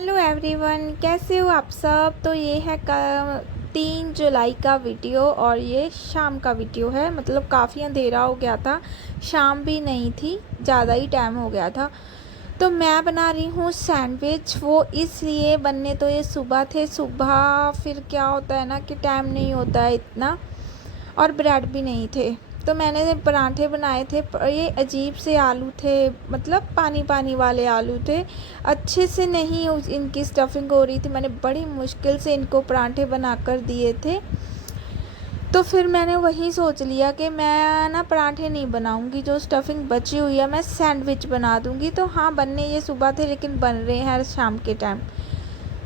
Hello everyone, कैसे हो आप सब। तो ये है 3 जुलाई का वीडियो और ये शाम का वीडियो है। मतलब काफ़ी अंधेरा हो गया था, शाम भी नहीं थी, ज़्यादा ही टाइम हो गया था। तो मैं बना रही हूँ सैंडविच। वो इसलिए बनने तो ये सुबह थे, सुबह फिर क्या होता है ना कि टाइम नहीं होता है इतना, और ब्रेड भी नहीं थे। तो मैंने पराठे बनाए थे, ये अजीब से आलू थे, मतलब पानी पानी वाले आलू थे, अच्छे से नहीं इनकी स्टफिंग हो रही थी। मैंने बड़ी मुश्किल से इनको पराठे बनाकर दिए थे। तो फिर मैंने वही सोच लिया कि मैं ना पराठे नहीं बनाऊंगी, जो स्टफिंग बची हुई है मैं सैंडविच बना दूंगी। तो हाँ, बनने ये सुबह थे लेकिन बन रहे हैं शाम के टाइम।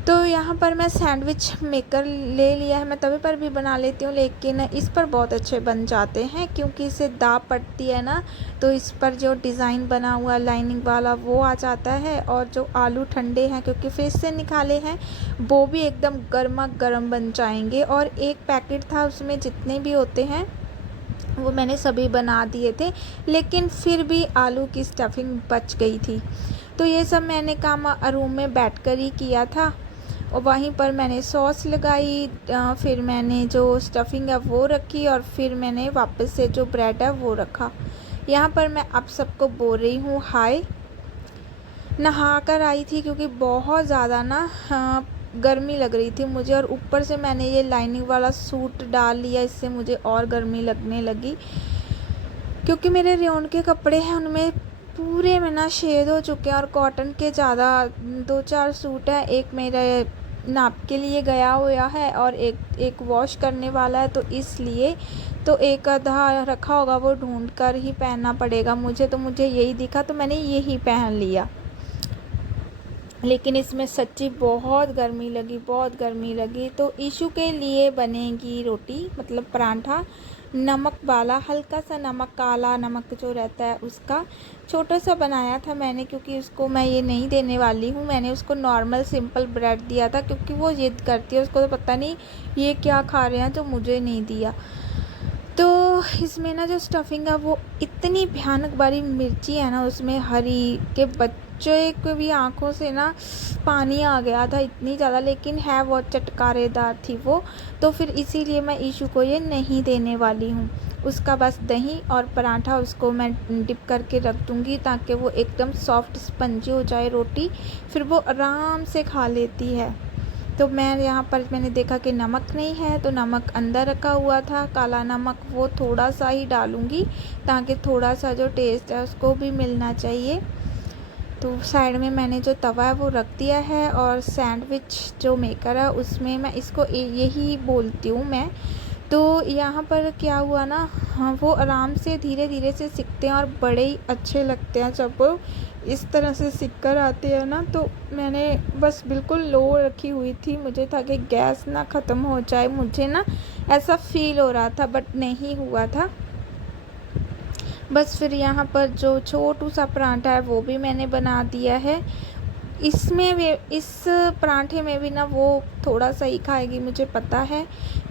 तो यहाँ पर मैं सैंडविच मेकर ले लिया है। मैं तवे पर भी बना लेती हूँ लेकिन इस पर बहुत अच्छे बन जाते हैं, क्योंकि इसे दाब पड़ती है ना, तो इस पर जो डिज़ाइन बना हुआ लाइनिंग वाला वो आ जाता है। और जो आलू ठंडे हैं, क्योंकि फ्रिज से निकाले हैं, वो भी एकदम गर्मा गर्म बन जाएंगे। और एक पैकेट था, उसमें जितने भी होते हैं वो मैंने सभी बना दिए थे, लेकिन फिर भी आलू की स्टफिंग बच गई थी। तो ये सब मैंने काम रूम में बैठकर ही किया था। और वहीं पर मैंने सॉस लगाई, फिर मैंने जो स्टफिंग है वो रखी, और फिर मैंने वापस से जो ब्रेड है वो रखा। यहाँ पर मैं आप सबको बोल रही हूँ हाय। नहा कर आई थी क्योंकि बहुत ज़्यादा ना गर्मी लग रही थी मुझे, और ऊपर से मैंने ये लाइनिंग वाला सूट डाल लिया, इससे मुझे और गर्मी लगने लगी। क्योंकि मेरे रेयॉन के कपड़े हैं उनमें पूरे में ना शेड हो चुके हैं, और कॉटन के ज़्यादा 2-4 सूट हैं। एक मेरे नाप के लिए गया हुआ है और एक वॉश करने वाला है, तो इसलिए तो एक आधा रखा होगा, वो ढूंढ कर ही पहनना पड़ेगा मुझे। तो मुझे यही दिखा तो मैंने यही पहन लिया। लेकिन इसमें सच्ची बहुत गर्मी लगी, बहुत गर्मी लगी। तो ईशू के लिए बनेगी रोटी, मतलब पराठा, नमक वाला, हल्का सा नमक, काला नमक जो रहता है उसका। छोटा सा बनाया था मैंने, क्योंकि उसको मैं ये नहीं देने वाली हूँ। मैंने उसको नॉर्मल सिंपल ब्रेड दिया था, क्योंकि वो जिद करती है, उसको तो पता नहीं ये क्या खा रहे हैं जो मुझे नहीं दिया। तो इसमें ना जो स्टफिंग है वो इतनी भयानक बड़ी मिर्ची है ना उसमें, हरी, के बच्चे को भी आंखों से ना पानी आ गया था, इतनी ज़्यादा। लेकिन है वो चटकारेदार थी वो, तो फिर इसीलिए मैं ईशू को ये नहीं देने वाली हूँ। उसका बस दही और पराठा उसको मैं डिप करके रख दूँगी, ताकि वो एकदम सॉफ्ट स्पंजी हो जाए रोटी, फिर वो आराम से खा लेती है। तो मैं यहाँ पर मैंने देखा कि नमक नहीं है, तो नमक अंदर रखा हुआ था, काला नमक, वो थोड़ा सा ही डालूँगी, ताकि थोड़ा सा जो टेस्ट है उसको भी मिलना चाहिए। तो साइड में मैंने जो तवा है वो रख दिया है, और सैंडविच जो मेकर है उसमें मैं इसको यही बोलती हूँ मैं। तो यहाँ पर क्या हुआ ना, हाँ, वो आराम से धीरे धीरे से सिकते हैं, और बड़े ही अच्छे लगते हैं जब वो इस तरह से सिक कर आते हैं ना। तो मैंने बस बिल्कुल लो रखी हुई थी, मुझे था कि गैस ना ख़त्म हो जाए, मुझे ना ऐसा फील हो रहा था, बट नहीं हुआ था। बस फिर यहाँ पर जो छोटू सा पराठा है वो भी मैंने बना दिया है। इसमें वे इस पराठे में भी ना वो थोड़ा सा ही खाएगी, मुझे पता है।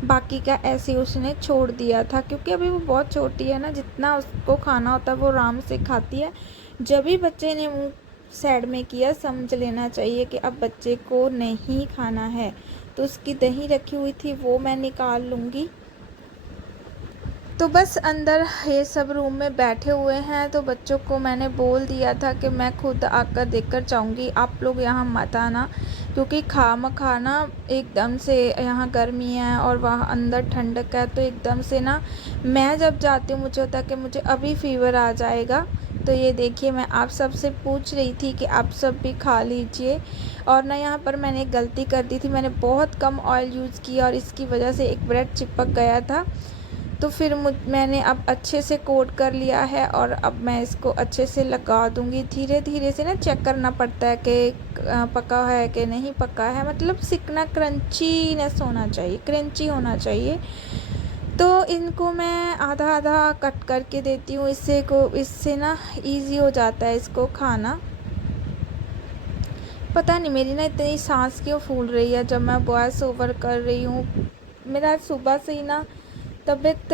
बाकी का ऐसे उसने छोड़ दिया था, क्योंकि अभी वो बहुत छोटी है ना, जितना उसको खाना होता है वो आराम से खाती है। जब भी बच्चे ने मुंह साइड में किया, समझ लेना चाहिए कि अब बच्चे को नहीं खाना है। तो उसकी दही रखी हुई थी वो मैं निकाल लूँगी। तो बस अंदर ये सब रूम में बैठे हुए हैं, तो बच्चों को मैंने बोल दिया था कि मैं खुद आकर देखकर जाऊंगी, आप लोग यहाँ मत आना, क्योंकि खामखा ना एकदम से यहाँ गर्मी है और वहाँ अंदर ठंडक है, तो एकदम से ना मैं जब जाती हूँ मुझे होता है कि मुझे अभी फीवर आ जाएगा। तो ये देखिए, मैं आप सब से पूछ रही थी कि आप सब भी खा लीजिए। और ना यहाँ पर मैंने एक गलती कर दी थी, मैंने बहुत कम ऑयल यूज़ किया, और इसकी वजह से एक ब्रेड चिपक गया था। तो फिर मैंने अब अच्छे से कोट कर लिया है, और अब मैं इसको अच्छे से लगा दूंगी। धीरे धीरे से ना चेक करना पड़ता है कि पका है कि नहीं पका है, मतलब सिकना क्रंचीनेस होना चाहिए, क्रंची होना चाहिए। तो इनको मैं आधा आधा कट करके देती हूँ, इससे ना इजी हो जाता है इसको खाना। पता नहीं मेरी ना इतनी सांस क्यों फूल रही है जब मैं वॉइस ओवर कर रही हूँ। मेरा सुबह से ही ना तबीयत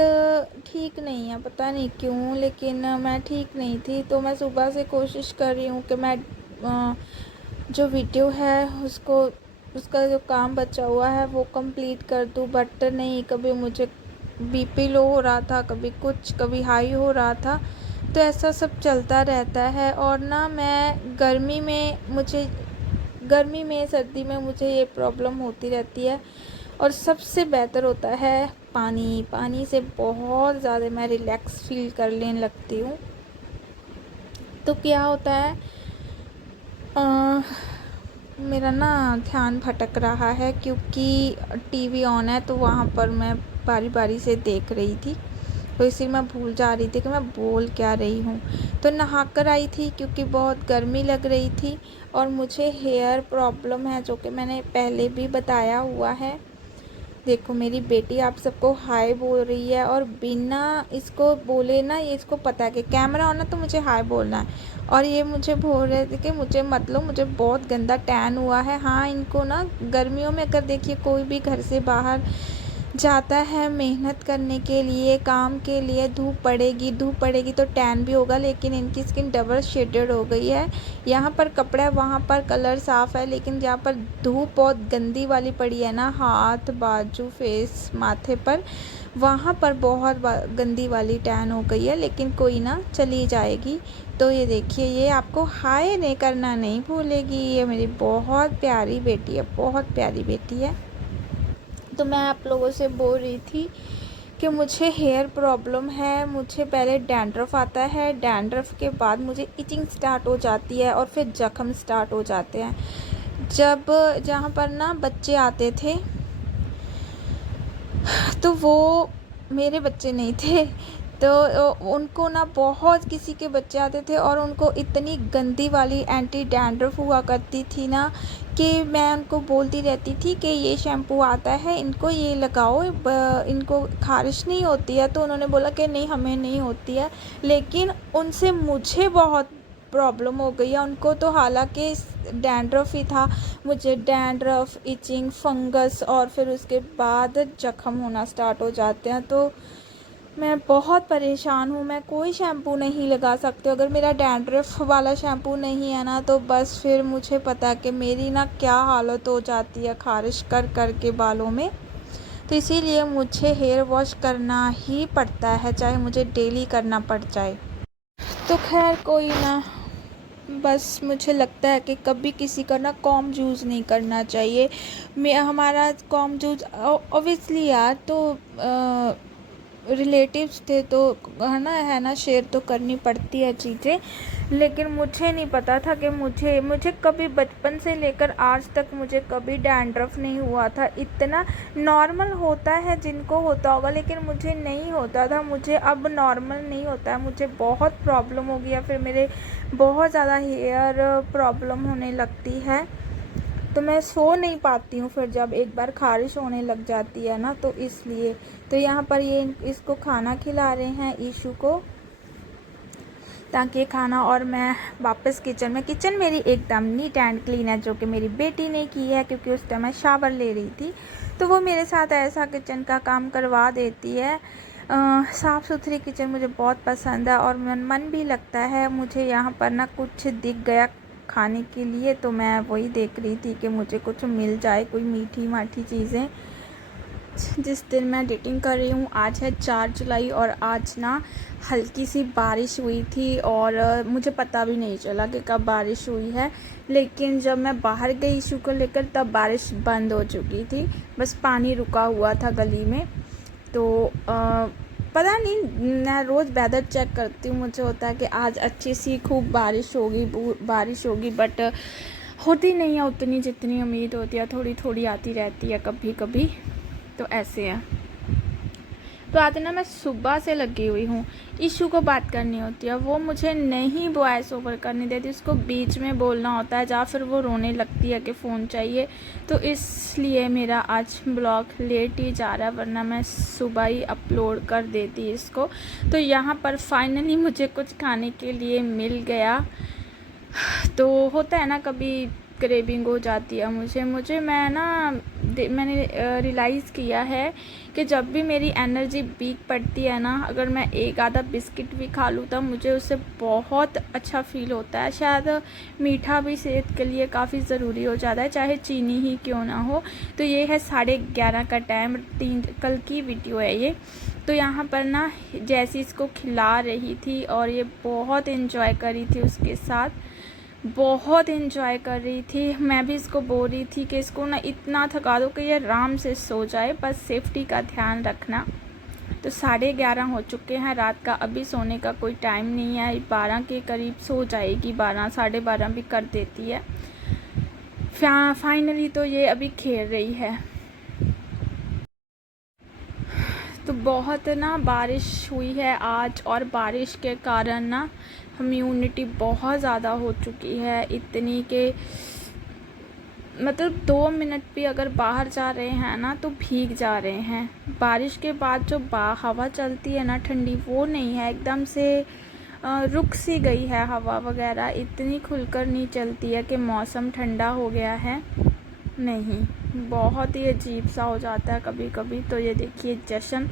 ठीक नहीं है, पता नहीं क्यों, लेकिन मैं ठीक नहीं थी। तो मैं सुबह से कोशिश कर रही हूँ कि मैं जो वीडियो है उसको, उसका जो काम बचा हुआ है वो कंप्लीट कर दूँ, बट नहीं, कभी मुझे बीपी लो हो रहा था, कभी कुछ, कभी हाई हो रहा था, तो ऐसा सब चलता रहता है। और ना मैं गर्मी में सर्दी में मुझे ये प्रॉब्लम होती रहती है। और सबसे बेहतर होता है पानी से बहुत ज़्यादा मैं रिलैक्स फील कर लेने लगती हूँ। तो क्या होता है, मेरा ना ध्यान भटक रहा है क्योंकि टीवी ऑन है, तो वहाँ पर मैं बारी बारी से देख रही थी, तो इसी मैं भूल जा रही थी कि मैं बोल क्या रही हूँ। तो नहा कर आई थी क्योंकि बहुत गर्मी लग रही थी। और मुझे हेयर प्रॉब्लम है, जो कि मैंने पहले भी बताया हुआ है। देखो मेरी बेटी आप सबको हाय बोल रही है, और बिना इसको बोले ना, ये इसको पता है कि कैमरा ऑन है तो मुझे हाय बोलना है। और ये मुझे बोल रहे थे कि मुझे मतलब मुझे बहुत गंदा टैन हुआ है। हाँ, इनको ना गर्मियों में अगर देखिए कोई भी घर से बाहर जाता है मेहनत करने के लिए, काम के लिए, धूप पड़ेगी तो टैन भी होगा, लेकिन इनकी स्किन डबल शेडेड हो गई है। यहाँ पर कपड़ा है, वहाँ पर कलर साफ़ है, लेकिन जहाँ पर धूप बहुत गंदी वाली पड़ी है ना, हाथ, बाजू, फेस, माथे पर, वहाँ पर बहुत गंदी वाली टैन हो गई है, लेकिन कोई ना, चली जाएगी। तो ये देखिए, ये आपको हाय नहीं करना नहीं भूलेगी। ये मेरी बहुत प्यारी बेटी है, बहुत प्यारी बेटी है। तो मैं आप लोगों से बोल रही थी कि मुझे हेयर प्रॉब्लम है। मुझे पहले डैंड्रफ आता है, डैंड्रफ के बाद मुझे इचिंग स्टार्ट हो जाती है, और फिर जख्म स्टार्ट हो जाते हैं। जब जहाँ पर ना बच्चे आते थे, तो वो मेरे बच्चे नहीं थे, तो उनको ना बहुत किसी के बच्चे आते थे, और उनको इतनी गंदी वाली एंटी डैंड्रफ हुआ करती थी ना, कि मैं उनको बोलती रहती थी कि ये शैम्पू आता है, इनको ये लगाओ, इनको ख़ारिश नहीं होती है। तो उन्होंने बोला कि नहीं, हमें नहीं होती है, लेकिन उनसे मुझे बहुत प्रॉब्लम हो गई है। उनको तो हालांकि डैंड्रफ ही था, मुझे डैंड्रफ, इचिंग, फंगस, और फिर उसके बाद जख्म होना स्टार्ट हो जाते हैं। तो मैं बहुत परेशान हूँ, मैं कोई शैम्पू नहीं लगा सकती। अगर मेरा डैंड्रफ वाला शैम्पू नहीं है ना, तो बस फिर मुझे पता है कि मेरी ना क्या हालत हो जाती है ख़ारिश कर के बालों में। तो इसीलिए मुझे हेयर वॉश करना ही पड़ता है, चाहे मुझे डेली करना पड़ जाए। तो खैर कोई ना, बस मुझे लगता है कि कभी किसी का ना कॉम यूज़ नहीं करना चाहिए। मैं हमारा कॉम यूज़ ऑब्वियसली यार, तो रिलेटिव्स थे, तो है ना शेयर तो करनी पड़ती है चीज़ें। लेकिन मुझे नहीं पता था कि मुझे कभी बचपन से लेकर आज तक मुझे कभी डैंड्रफ नहीं हुआ था। इतना नॉर्मल होता है जिनको होता होगा, लेकिन मुझे नहीं होता था। मुझे अब नॉर्मल नहीं होता है, मुझे बहुत प्रॉब्लम हो गया, फिर मेरे बहुत ज़्यादा हेयर प्रॉब्लम होने लगती है। तो मैं सो नहीं पाती हूँ, फिर जब एक बार ख़ारिश होने लग जाती है ना, तो इसलिए। तो यहाँ पर ये इसको खाना खिला रहे हैं, ईशू को, ताकि ये खाना, और मैं वापस किचन मेरी एकदम नीट एंड क्लीन है, जो कि मेरी बेटी ने की है, क्योंकि उस टाइम मैं शावर ले रही थी। तो वो मेरे साथ ऐसा किचन का काम करवा देती है। साफ़ सुथरी किचन मुझे बहुत पसंद है, और मन भी लगता है। मुझे यहाँ पर ना कुछ दिख गया खाने के लिए, तो मैं वही देख रही थी कि मुझे कुछ मिल जाए, कोई मीठी माठी चीज़ें। जिस दिन मैं एडिटिंग कर रही हूँ, आज है 4 जुलाई, और आज ना हल्की सी बारिश हुई थी, और मुझे पता भी नहीं चला कि कब बारिश हुई है। लेकिन जब मैं बाहर गई इशू को लेकर, तब बारिश बंद हो चुकी थी, बस पानी रुका हुआ था गली में। तो पता नहीं, मैं रोज़ वेदर चेक करती हूँ, मुझे होता है कि आज अच्छी सी खूब बारिश होगी, बट होती नहीं है उतनी जितनी उम्मीद होती है, थोड़ी थोड़ी आती रहती है कभी कभी। तो ऐसे है। तो आज ना मैं सुबह से लगी हुई हूँ, इशू को बात करनी होती है, वो मुझे नहीं वॉइस ओवर करने देती, उसको बीच में बोलना होता है, या फिर वो रोने लगती है कि फ़ोन चाहिए। तो इसलिए मेरा आज ब्लॉग लेट ही जा रहा है, वरना मैं सुबह ही अपलोड कर देती इसको। तो यहाँ पर फाइनली मुझे कुछ खाने के लिए मिल गया। तो होता है ना, कभी क्रेविंग हो जाती है मुझे मैंने रियलाइज़ किया है कि जब भी मेरी एनर्जी वीक पड़ती है ना, अगर मैं एक आधा बिस्किट भी खा लूँ तब मुझे उससे बहुत अच्छा फ़ील होता है। शायद मीठा भी सेहत के लिए काफ़ी ज़रूरी हो जाता है, चाहे चीनी ही क्यों ना हो। तो ये है 11:30 का टाइम, कल की वीडियो है ये। तो यहाँ पर ना जैसी इसको खिला रही थी और ये बहुत इन्जॉय कर रही थी, उसके साथ बहुत इन्जॉय कर रही थी। मैं भी इसको बोल रही थी कि इसको ना इतना थका दो कि ये आराम से सो जाए, बस सेफ्टी का ध्यान रखना। तो 11:30 हो चुके हैं रात का, अभी सोने का कोई टाइम नहीं है। 12 के करीब सो जाएगी, 12 12:30 भी कर देती है। फाइनली तो ये अभी खेल रही है। तो बहुत ना बारिश हुई है आज, और बारिश के कारण ना ह्यूमिडिटी बहुत ज़्यादा हो चुकी है, इतनी कि मतलब 2 मिनट भी अगर बाहर जा रहे हैं ना तो भीग जा रहे हैं। बारिश के बाद जो हवा चलती है ना ठंडी, वो नहीं है, एकदम से रुक सी गई है हवा वगैरह, इतनी खुलकर नहीं चलती है कि मौसम ठंडा हो गया है, नहीं, बहुत ही अजीब सा हो जाता है कभी कभी। तो ये देखिए जशन,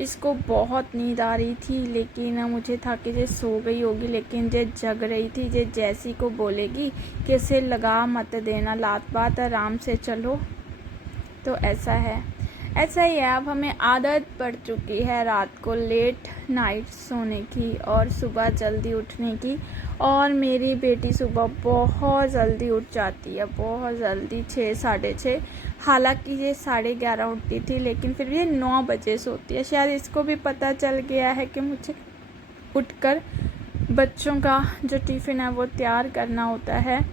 इसको बहुत नींद आ रही थी, लेकिन मुझे था कि ये सो गई होगी, लेकिन ये जग रही थी। ये जैसी को बोलेगी कि इसे लगा मत देना, लात बात आराम से चलो। तो ऐसा ही है। अब हमें आदत पड़ चुकी है रात को लेट नाइट सोने की और सुबह जल्दी उठने की। और मेरी बेटी सुबह बहुत जल्दी उठ जाती है, बहुत जल्दी, 6 साढ़े 6। हालांकि ये 11:30 उठती थी, लेकिन फिर भी ये 9 बजे सोती है। शायद इसको भी पता चल गया है कि मुझे उठकर बच्चों का जो टिफ़िन है वो तैयार करना होता है।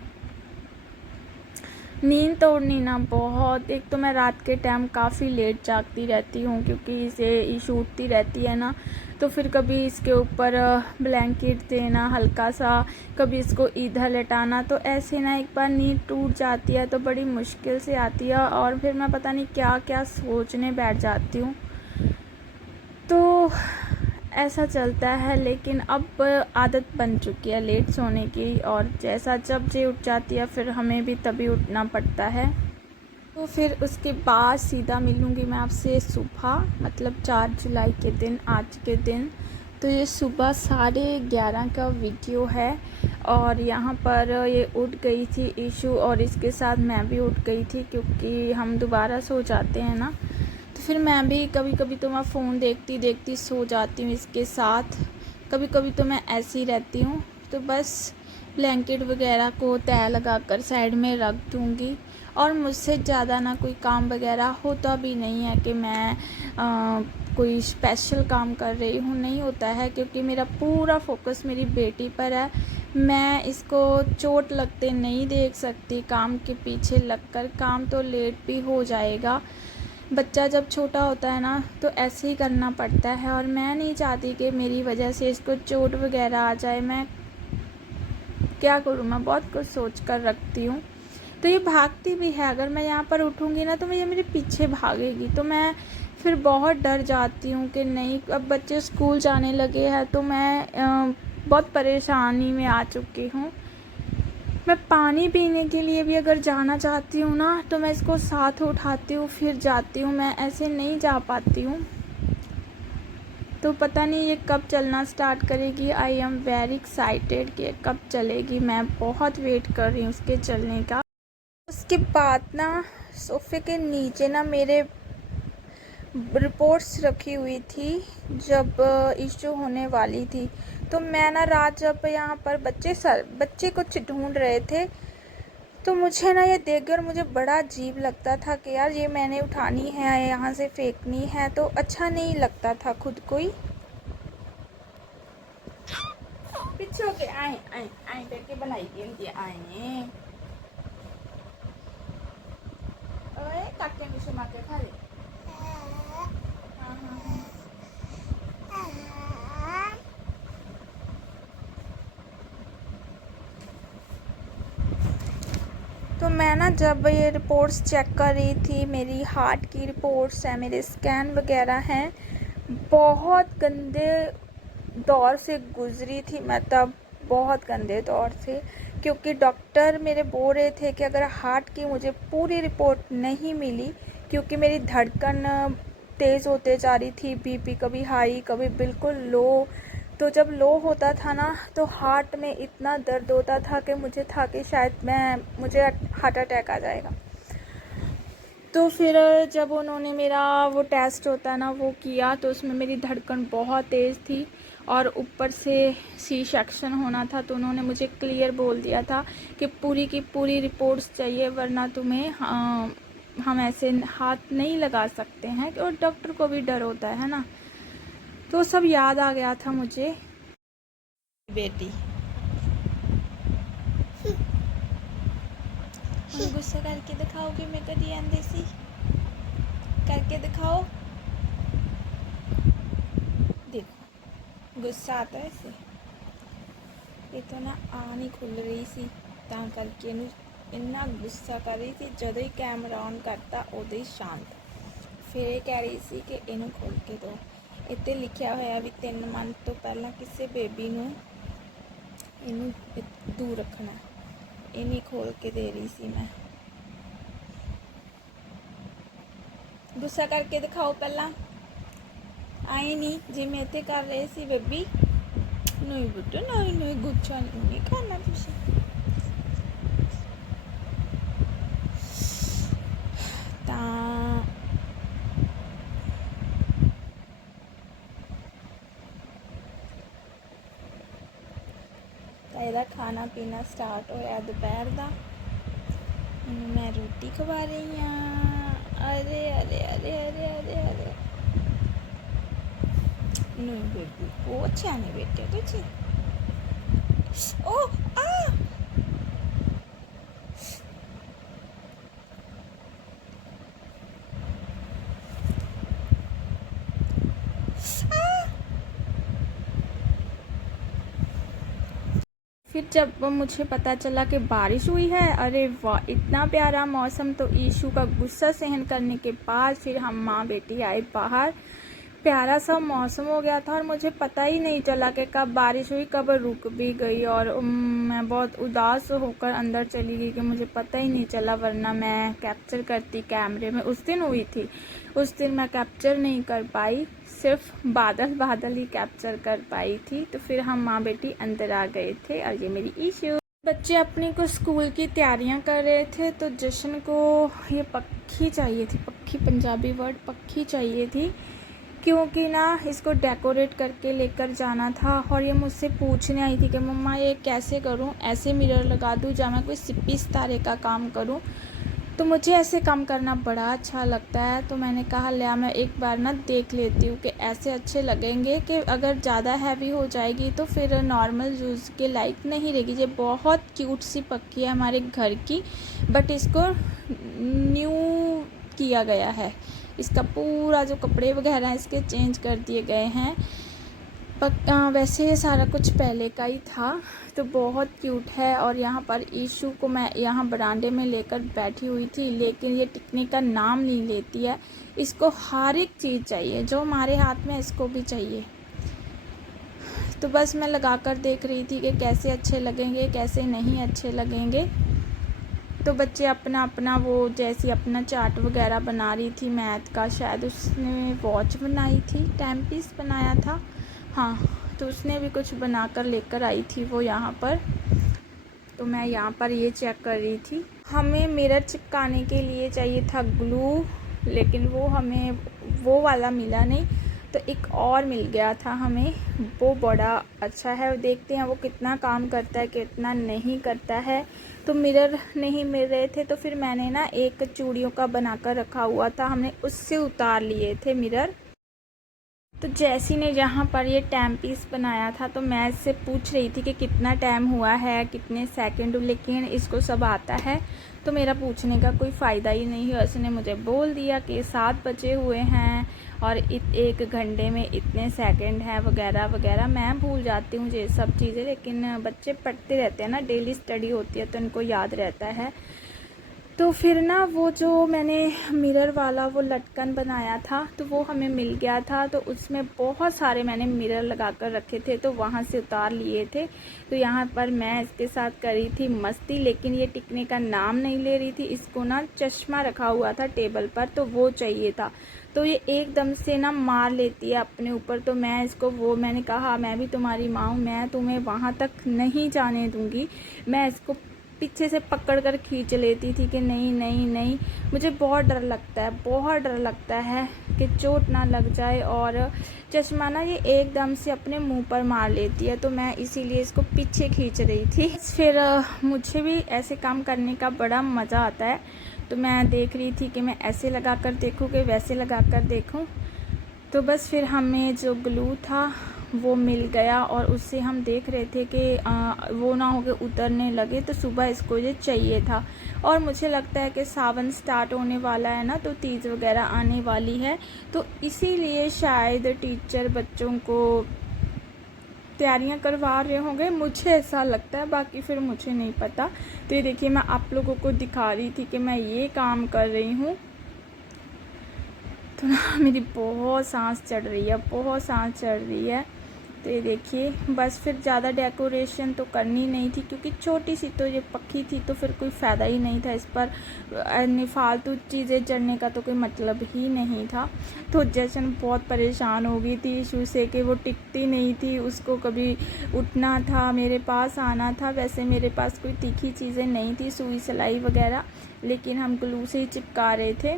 नींद तोड़नी ना बहुत, एक तो मैं रात के टाइम काफ़ी लेट जागती रहती हूँ, क्योंकि इसे उठती रहती है ना, तो फिर कभी इसके ऊपर ब्लैंकेट देना हल्का सा, कभी इसको इधर लेटाना, तो ऐसे ना एक बार नींद टूट जाती है तो बड़ी मुश्किल से आती है, और फिर मैं पता नहीं क्या क्या सोचने बैठ जाती हूँ। तो ऐसा चलता है, लेकिन अब आदत बन चुकी है लेट सोने की, और जैसा जब जे उठ जाती है फिर हमें भी तभी उठना पड़ता है। तो फिर उसके बाद सीधा मिलूँगी मैं आपसे सुबह, मतलब 4 जुलाई के दिन, आज के दिन। तो ये सुबह 11:30 का वीडियो है, और यहाँ पर ये उठ गई थी ईशू, और इसके साथ मैं भी उठ गई थी, क्योंकि हम दोबारा सो जाते हैं ना, तो फिर मैं भी कभी कभी तो मैं फ़ोन देखती देखती सो जाती हूँ इसके साथ, कभी कभी तो मैं ऐसी ही रहती हूँ। तो बस ब्लैंकेट वगैरह को तय लगाकर साइड में रख दूँगी, और मुझसे ज़्यादा ना कोई काम वगैरह होता भी नहीं है कि मैं कोई स्पेशल काम कर रही हूँ, नहीं होता है, क्योंकि मेरा पूरा फोकस मेरी बेटी पर है। मैं इसको चोट लगते नहीं देख सकती काम के पीछे लगकर, काम तो लेट भी हो जाएगा। बच्चा जब छोटा होता है ना तो ऐसे ही करना पड़ता है, और मैं नहीं चाहती कि मेरी वजह से इसको चोट वगैरह आ जाए। मैं क्या करूँ, मैं बहुत कुछ सोच कर रखती हूँ। तो ये भागती भी है, अगर मैं यहाँ पर उठूँगी ना तो ये मेरे पीछे भागेगी, तो मैं फिर बहुत डर जाती हूँ कि नहीं, अब बच्चे स्कूल जाने लगे हैं, तो मैं बहुत परेशानी में आ चुकी हूँ। मैं पानी पीने के लिए भी अगर जाना चाहती हूँ ना तो मैं इसको साथ उठाती हूँ फिर जाती हूँ, मैं ऐसे नहीं जा पाती हूँ। तो पता नहीं ये कब चलना स्टार्ट करेगी। आई एम वेरी एक्साइटेड कि कब चलेगी, मैं बहुत वेट कर रही हूँ उसके चलने का। उसके बाद ना सोफे के नीचे ना मेरे रिपोर्ट्स रखी हुई थी जब इशू होने वाली थी, तो मैं ना रात जब यहाँ पर बच्चे कुछ ढूंढ रहे थे, तो मुझे ना ये देखकर मुझे बड़ा अजीब लगता था कि यार ये मैंने उठानी है, यहाँ से फेंकनी है, तो अच्छा नहीं लगता था खुद को ही। पीछे होके आए आए आए करके बनाई दिए आए ओए काके में से माके खा ले। हाँ हाँ हाँ। तो मैं ना जब ये रिपोर्ट्स चेक कर रही थी, मेरी हार्ट की रिपोर्ट्स हैं, मेरे स्कैन वगैरह हैं, बहुत गंदे दौर से गुजरी थी मैं तब, बहुत गंदे दौर से। क्योंकि डॉक्टर मेरे बोल रहे थे कि अगर हार्ट की मुझे पूरी रिपोर्ट नहीं मिली, क्योंकि मेरी धड़कन तेज़ होते जा रही थी, बीपी कभी हाई कभी बिल्कुल लो। तो जब लो होता था ना तो हार्ट में इतना दर्द होता था कि मुझे था कि शायद मुझे हार्ट अटैक आ जाएगा। तो फिर जब उन्होंने मेरा वो टेस्ट होता है ना वो किया, तो उसमें मेरी धड़कन बहुत तेज़ थी और ऊपर से सी सेक्शन होना था। तो उन्होंने मुझे क्लियर बोल दिया था कि पूरी की पूरी रिपोर्ट्स चाहिए, वरना तुम्हें हम ऐसे हाथ नहीं लगा सकते हैं। और डॉक्टर को भी डर होता है ना। तो सब याद आ गया था मुझे। बेटी गुस्सा करके दिखाओगे मैं कभी अंदेसी करके दिखाओ। देखो गुस्सा आता है इसे। ये तो ना आनी खुल रही सी ਤਾਂ ਕਰਕੇ ਇਹਨੂੰ ਇੰਨਾ ਗੁੱਸਾ ਕਰ ਰਹੀ ਸੀ। ਜਦੋਂ ਹੀ ਕੈਮਰਾ ਔਨ ਕਰਤਾ ਉਦੋਂ ਹੀ ਸ਼ਾਂਤ। ਫਿਰ ਇਹ ਕਹਿ ਰਹੀ ਸੀ ਕਿ ਇਹਨੂੰ ਖੋਲ ਕੇ ਦਿਓ। ਇੱਥੇ ਲਿਖਿਆ ਹੋਇਆ ਵੀ 3 ਮੰਥ ਤੋਂ ਪਹਿਲਾਂ ਕਿਸੇ ਬੇਬੀ ਨੂੰ ਇਹਨੂੰ ਦੂਰ ਰੱਖਣਾ। ਇਹ ਨਹੀਂ ਖੋਲ ਕੇ ਦੇ ਰਹੀ ਸੀ ਮੈਂ। ਗੁੱਸਾ ਕਰਕੇ ਦਿਖਾਓ ਪਹਿਲਾਂ। ਆਏ ਨਹੀਂ ਜਿਵੇਂ ਇੱਥੇ ਕਰ ਰਹੇ ਸੀ ਬੇਬੀ। नहीं बेटा नहीं गुच्छा नहीं खाना तुझे। ਇਹਦਾ ਖਾਣਾ ਪੀਣਾ ਸਟਾਰਟ ਹੋਇਆ ਦੁਪਹਿਰ ਦਾ। मैं रोटी खवा रही हाँ। अरे अरे अरे अरे अरे अरे नहीं बेबी वो अच्छा नहीं बेटे तुझे। ओ आ फिर जब मुझे पता चला कि बारिश हुई है, अरे वाह इतना प्यारा मौसम। तो ईशू का गुस्सा सहन करने के बाद फिर हम माँ बेटी आए बाहर। प्यारा सा मौसम हो गया था और मुझे पता ही नहीं चला कि कब बारिश हुई कब रुक भी गई। और मैं बहुत उदास होकर अंदर चली गई कि मुझे पता ही नहीं चला, वरना मैं कैप्चर करती कैमरे में। उस दिन हुई थी, उस दिन मैं कैप्चर नहीं कर पाई, सिर्फ बादल बादल ही कैप्चर कर पाई थी। तो फिर हम माँ बेटी अंदर आ गए थे और ये मेरी ईशू। बच्चे अपने को स्कूल की तैयारियां कर रहे थे। तो जश्न को ये पक्खी चाहिए थी, पक्खी पंजाबी वर्ड पक्खी चाहिए थी, क्योंकि ना इसको डेकोरेट करके लेकर जाना था। और ये मुझसे पूछने आई थी कि मम्मा ये कैसे करूं, ऐसे मिरर लगा दूं या मैं कोई सिप्पी सितारे का काम करूं। तो मुझे ऐसे काम करना बड़ा अच्छा लगता है। तो मैंने कहा लिया मैं एक बार ना देख लेती हूँ कि ऐसे अच्छे लगेंगे कि अगर ज़्यादा हैवी हो जाएगी तो फिर नॉर्मल यूज़ के लायक नहीं रहेगी। ये बहुत क्यूट सी पक्की है हमारे घर की, बट इसको न्यू किया गया है। इसका पूरा जो कपड़े वगैरह हैं इसके चेंज कर दिए गए हैं। वैसे ये सारा कुछ पहले का ही था। तो बहुत क्यूट है। और यहाँ पर ईशू को मैं यहाँ बरांडे में लेकर बैठी हुई थी, लेकिन ये टिकने का नाम नहीं लेती है। इसको हर एक चीज़ चाहिए, जो हमारे हाथ में इसको भी चाहिए। तो बस मैं लगा कर देख रही थी कि कैसे अच्छे लगेंगे कैसे नहीं अच्छे लगेंगे। तो बच्चे अपना अपना वो जैसी अपना चार्ट वगैरह बना रही थी मैथ का, शायद उसने वॉच बनाई थी, टाइम पीस बनाया था, हाँ। तो उसने भी कुछ बनाकर लेकर आई थी वो यहाँ पर। तो मैं यहाँ पर ये चेक कर रही थी। हमें मिरर चिपकाने के लिए चाहिए था ग्लू, लेकिन वो हमें वो वाला मिला नहीं, तो एक और मिल गया था हमें, वो बड़ा अच्छा है। देखते हैं वो कितना काम करता है कितना नहीं करता है। तो मिरर नहीं मिल रहे थे, तो फिर मैंने ना एक चूड़ियों का बनाकर रखा हुआ था, हमने उससे उतार लिए थे मिरर। तो जैसी ने यहाँ पर ये टाइम पीस बनाया था, तो मैं इससे पूछ रही थी कि कितना टाइम हुआ है कितने सेकंड, लेकिन इसको सब आता है तो मेरा पूछने का कोई फ़ायदा ही नहीं है। उसने मुझे बोल दिया कि 7 बजे हुए हैं और 1 घंटे में इतने सेकंड हैं वगैरह वगैरह। मैं भूल जाती हूँ ये सब चीज़ें, लेकिन बच्चे पढ़ते रहते हैं ना, डेली स्टडी होती है तो इनको याद रहता है। तो फिर ना वो जो मैंने मिरर वाला वो लटकन बनाया था तो वो हमें मिल गया था, तो उसमें बहुत सारे मैंने मिरर लगा कर रखे थे तो वहाँ से उतार लिए थे। तो यहाँ पर मैं इसके साथ करी थी मस्ती, लेकिन ये टिकने का नाम नहीं ले रही थी। इसको ना चश्मा रखा हुआ था टेबल पर तो वो चाहिए था, तो ये एकदम से ना मार लेती है अपने ऊपर। तो मैं इसको मैंने कहा मैं भी तुम्हारी माँ हूँ, मैं तुम्हें वहाँ तक नहीं जाने दूँगी। मैं इसको पीछे से पकड़ कर खींच लेती थी कि नहीं नहीं नहीं। मुझे बहुत डर लगता है, बहुत डर लगता है कि चोट ना लग जाए। और चश्मा ना ये एकदम से अपने मुंह पर मार लेती है, तो मैं इसीलिए इसको पीछे खींच रही थी। फिर मुझे भी ऐसे काम करने का बड़ा मज़ा आता है, तो मैं देख रही थी कि मैं ऐसे लगा कर देखूँ कि वैसे लगा कर देखूँ। तो बस फिर हमें जो ग्लू था वो मिल गया और उससे हम देख रहे थे कि वो ना हो के उतरने लगे, तो सुबह इसको ये चाहिए था। और मुझे लगता है कि सावन स्टार्ट होने वाला है ना, तो तीज वगैरह आने वाली है, तो इसीलिए शायद टीचर बच्चों को तैयारियां करवा रहे होंगे, मुझे ऐसा लगता है, बाकी फिर मुझे नहीं पता। तो ये देखिए मैं आप लोगों को दिखा रही थी कि मैं ये काम कर रही हूँ। तो ना मेरी बहुत सांस चढ़ रही है, बहुत सांस चढ़ रही है। तो ये देखिए बस फिर ज़्यादा डेकोरेशन तो करनी नहीं थी, क्योंकि छोटी सी तो ये पक्की थी, तो फिर कोई फ़ायदा ही नहीं था इस पर फालतू चीज़ें चढ़ने का, तो कोई मतलब ही नहीं था। तो जशन बहुत परेशान हो गई थी इशू से कि वो टिकती नहीं थी, उसको कभी उठना था, मेरे पास आना था। वैसे मेरे पास कोई तीखी चीज़ें नहीं थी, सुई सिलाई वगैरह, लेकिन हम ग्लू से ही चिपका रहे थे,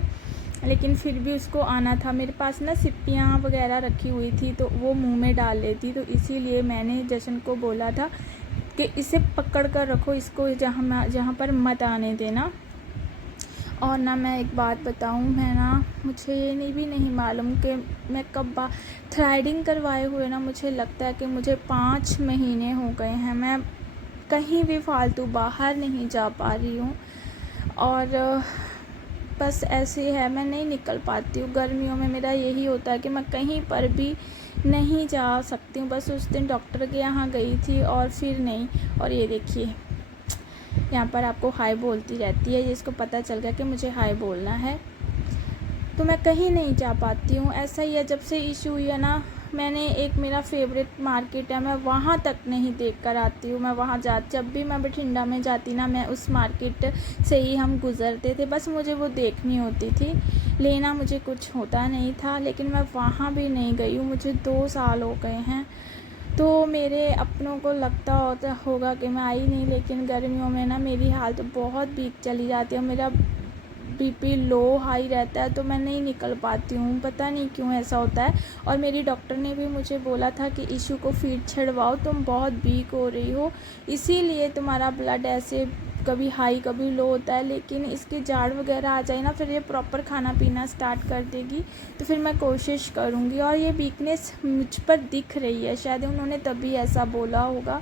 लेकिन फिर भी उसको आना था। मेरे पास ना सिप्पियाँ वगैरह रखी हुई थी, तो वो मुंह में डाल लेती, तो इसीलिए मैंने जशन को बोला था कि इसे पकड़ कर रखो, इसको जहाँ पर मत आने देना। और ना मैं एक बात बताऊं, मुझे ये नहीं मालूम कि मैं कब थ्रेडिंग करवाए हुए ना मुझे लगता है कि मुझे 5 महीने हो गए हैं। मैं कहीं भी फालतू बाहर नहीं जा पा रही हूँ, और बस ऐसे है, मैं नहीं निकल पाती हूँ। गर्मियों में मेरा यही होता है कि मैं कहीं पर भी नहीं जा सकती हूँ। बस उस दिन डॉक्टर के यहाँ गई थी और फिर नहीं। और ये देखिए यहाँ पर आपको हाय बोलती रहती है, इसको पता चल गया कि मुझे हाय बोलना है, तो मैं कहीं नहीं जा पाती हूँ। ऐसा ही है, जब से इशू हुई है ना, मैंने एक मेरा फेवरेट मार्केट है, मैं वहाँ तक नहीं देख कर आती हूँ। मैं वहाँ जब भी मैं बठिंडा में जाती ना, मैं उस मार्केट से ही हम गुज़रते थे, बस मुझे वो देखनी होती थी, लेना मुझे कुछ होता नहीं था। लेकिन मैं वहाँ भी नहीं गई हूँ, मुझे 2 साल हो गए हैं। तो मेरे अपनों को लगता होगा कि मैं आई नहीं, लेकिन गर्मियों में ना मेरी हालत बहुत वीक चली जाती है, मेरा बीपी लो हाई रहता है, तो मैं नहीं निकल पाती हूँ, पता नहीं क्यों ऐसा होता है। और मेरी डॉक्टर ने भी मुझे बोला था कि इशू को फीड छिड़वाओ, तुम बहुत वीक हो रही हो, इसीलिए तुम्हारा ब्लड ऐसे कभी हाई कभी लो होता है। लेकिन इसकी जाड़ वगैरह आ जाए ना, फिर ये प्रॉपर खाना पीना स्टार्ट कर देगी, तो फिर मैं कोशिश करूँगी। और ये वीकनेस मुझ पर दिख रही है, शायद उन्होंने तभी ऐसा बोला होगा,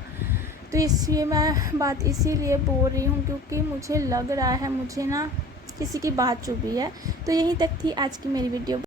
तो इसलिए मैं बात इसीलिए बोल रही हूँ क्योंकि मुझे लग रहा है मुझे ना किसी की बात चुभी है। तो यहीं तक थी आज की मेरी वीडियो।